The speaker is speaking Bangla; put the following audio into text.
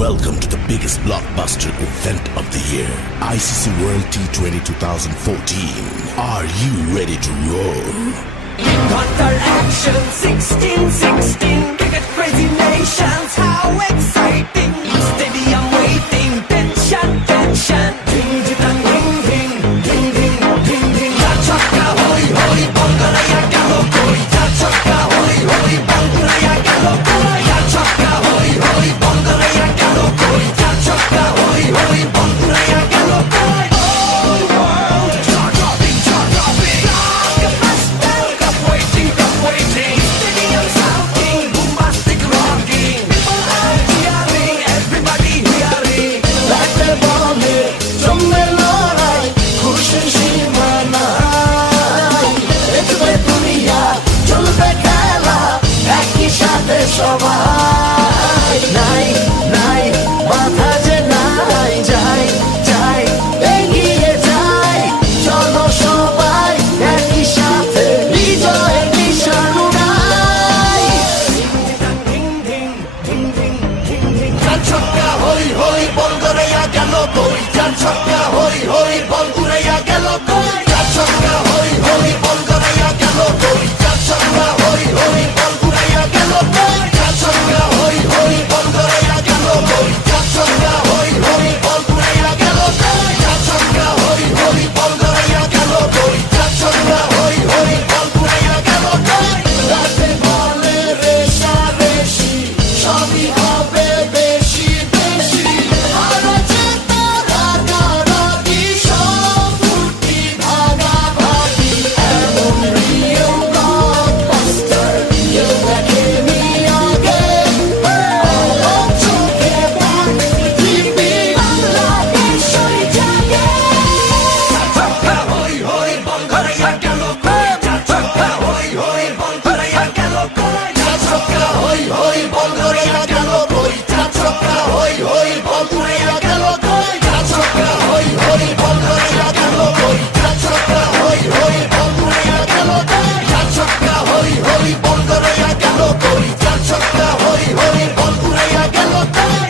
Welcome to the biggest blockbuster event of the year, ICC World T20 2014. Are you ready to roar? Counter action 16-16, cricket crazy nations, how exciting! Stadium waiting, tension, tension. Ding ding ding ding ding ding ding ding. Chaka hoy hoy, Bangalaya galo koi. Chaka hoy hoy, Bangalaya galo koi. Chaka hoy hoy, Bangalaya galo koi. Chaka hoy hoy, Bangalaya galo koi. All world, dropping, dropping. Cup waiting, stadium shouting, bombastic rocking. People are cheering, everybody hearing. Like the ball, জমে লড়াই, খুশির সীমা নাই। দেখবে দুনিয়া, চলবে খেলা, একই সাথে সবাই। নাই নাই বাধা যে নাই, যাই যাই এগিয়ে যাই। চলো সবাই একই সাথে বিজয়ের নিশান উড়াই। ধিং ধিং ধিং ধিং ধিং ধিং। চার ছক্কা হই হই, বল গড়াইয়া গেল কই। চার ছক্কা হই হই, বল উড়াইয়া গেল কই। চার ছক্কা হই হই, বল গড়াইয়া গেল কই। চার ছক্কা হই হই, বল উড়াইয়া গেল কই। চার ছক্কা হই হই, বল গড়াইয়া গেল কই। চার ছক্কা হই হই, বল উড়াইয়া গেল কই। চার ছক্কা হই হই, বল গড়াইয়া গেল কই। চার ছক্কা হই হই, বল উড়াইয়া গেল কই। রাতে বলে রেশারেশি, সবই হবে বেশি বেশি। হারা জেতা রাগারাগি, সব ফুটি ভাগাভাগি। এমন রিয়েল ব্লকবাস্টার কেউ দেখেনি আগে। চোখে পৃথিবী, বাংলাদেশ হয়ে যাবে। ছক্কা হই হই, বল গড়াইয়া গেল কই। ছক্কা হই হই, বল গড়াইয়া গেল কই। ছক্কা হই হই, বল গড়াইয়া গেল কই। ছক্কা হই হই, বল উড়াইয়া গেল কই। ছক্কা হই হই, বল গড়াইয়া গেল কই। ছক্কা হই হই, বল উড়াইয়া গেল কই। ছক্কা হই হই, বল গড়াইয়া গেল কই। ছক্কা হই হই, বল উড়াইয়া গেল কই।